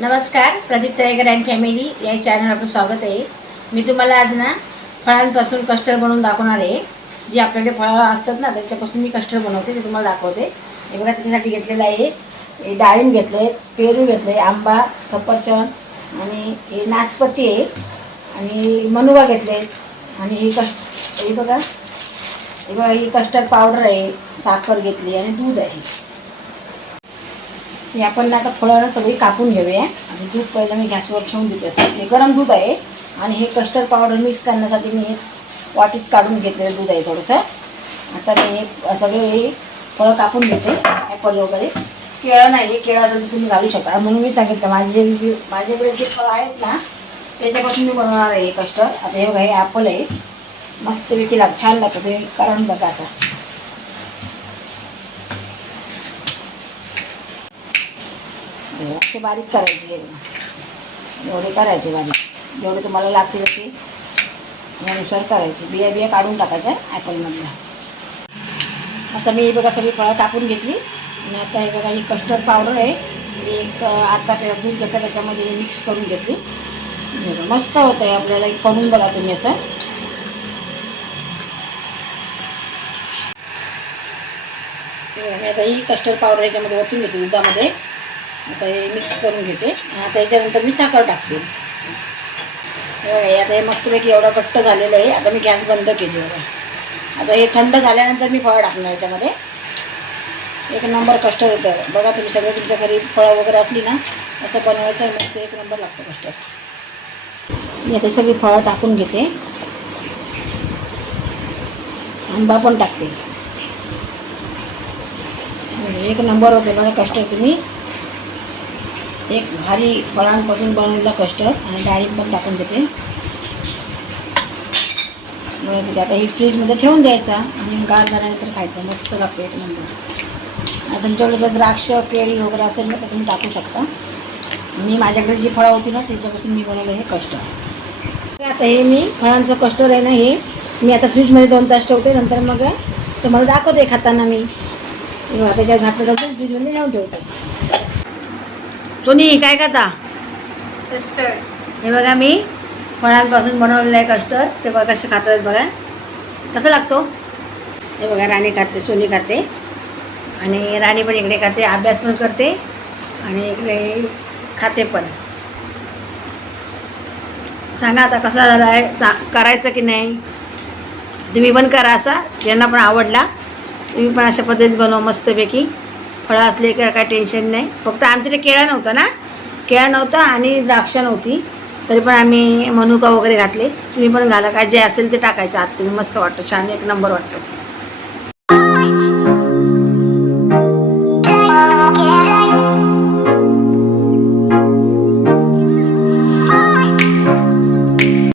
नमस्कार, Pradeep Talekar and family या channel आपलं स्वागत आहे. मी तुम्हाला आज ना फळांपासून कस्टर्ड बनवून दाखवणार आहे. जे आपल्याकडे फळं असतात ना त्याच्यापासून मी कस्टर्ड बनवते ते तुम्हाला दाखवते. हे बघा, त्याच्यासाठी घेतलेलं आहे हे डाळिंब घेतले, पेरू घेतले, आंबा, सफरचंद आणि हे नासपती आहे आणि मनुवा घेतले आणि हे बघा ही कस्टर्ड पावडर आहे, साखर घेतली आणि दूध आहे. हे आपण आता फळं सगळी कापून घेऊया आणि दूध पहिलं मी गॅसवर ठेवून देते. असं हे गरम दूध आहे आणि हे कस्टर्ड पावडर मिक्स करण्यासाठी मी हे वाटीत काढून घेतलेलं दूध आहे थोडंसं. आता मी हे सगळे हे फळं कापून घेते. ॲपल वगैरे, केळं नाही, केळं असेल तुम्ही घालू शकता म्हणून मी सांगितलं. माझ्याकडे जे फळं आहेत ना त्याच्यापासून मी बनवणार आहे हे कस्टर्ड. आता हे बघा, हे ॲपल आहे, मस्तपैकी छान लागतं. तुम्ही काढून बघा असं. असे बारीक करायचे, एवढे करायचे बारीक, जेवढे तुम्हाला लागतील असे यानुसार करायचे. बिया काढून टाकायच्या ॲपलमधल्या. आता मी बघा सगळी फळं कापून घेतली आणि आता हे बघा ही कस्टर्ड पावडर आहे, एक अर्धा पेप दूध घेतलं त्याच्यामध्ये मिक्स करून घेतली. मस्त होतं आहे आपल्याला, करून बघा तुम्ही असं. मी आता ही कस्टर्ड पावडर ह्याच्यामध्ये ओतून घेते दुधामध्ये. आता हे मिक्स करून घेते. आता याच्यानंतर मी साखर टाकते. आता हे मस्तपैकी एवढं घट्ट झालेलं आहे. आता मी गॅस बंद केली बघा. आता हे थंड झाल्यानंतर मी फळं टाकणार याच्यामध्ये. एक नंबर कस्टर्ड होतं बघा. तुम्ही सगळं तुमच्या घरी फळं वगैरे असली ना असं बनवायचं आहे, मस्त एक नंबर लागतं कस्टर्ड. मी आता सगळी फळं टाकून घेते. आंबा पण टाकते. एक नंबर होते बघा कस्टर्ड. तुम्ही एक भारी फळांपासून बनवलेला कस्टर्ड आणि डाळिंब पण टाकून देते. आता ही फ्रीजमध्ये ठेवून द्यायचा आणि गार झाल्यानंतर खायचं. मस्त लागतं एक नंबर. आता तुमच्याकडे जर द्राक्ष, केळी वगैरे असेल ना तर तुम्ही टाकू शकता. मी माझ्याकडे जी फळं होती ना त्याच्यापासून मी बनवलं हे कस्टर्ड. आता हे मी फळांचं कस्टर्ड आहे ना हे मी आता फ्रीजमध्ये 2 तास ठेवते. नंतर मग तुम्हाला दाखवते खाताना मी. त्याच्या झाकलं टाकून फ्रीजमध्ये नेऊन ठेवते. सोनी काय करता? कस्टर्ड. हे बघा मी फळांपासून बनवलेलं आहे कस्टर्ड. ते बघा कसे खातात बघा, कसं लागतो. हे बघा राणी खाते, सोनी खाते आणि राणी पण इकडे खाते, अभ्यास पण करते आणि इकडे खाते पण. सांगा आता कसा झाला आहे, करायचं की नाही. तुम्ही पण करा असा, ज्यांना पण आवडला. तुम्ही पण अशा पद्धतीत बनवा मस्तपैकी. फळं असले की काय टेन्शन नाही. फक्त आमच्याकडे केळं नव्हतं ना, केळं नव्हतं आणि द्राक्ष नव्हती, तरी पण आम्ही मनुका वगैरे घातले. तुम्ही पण घाला, काय जे असेल ते टाकायचं आत. तुम्ही मस्त वाटतं, छान एक नंबर वाटतं.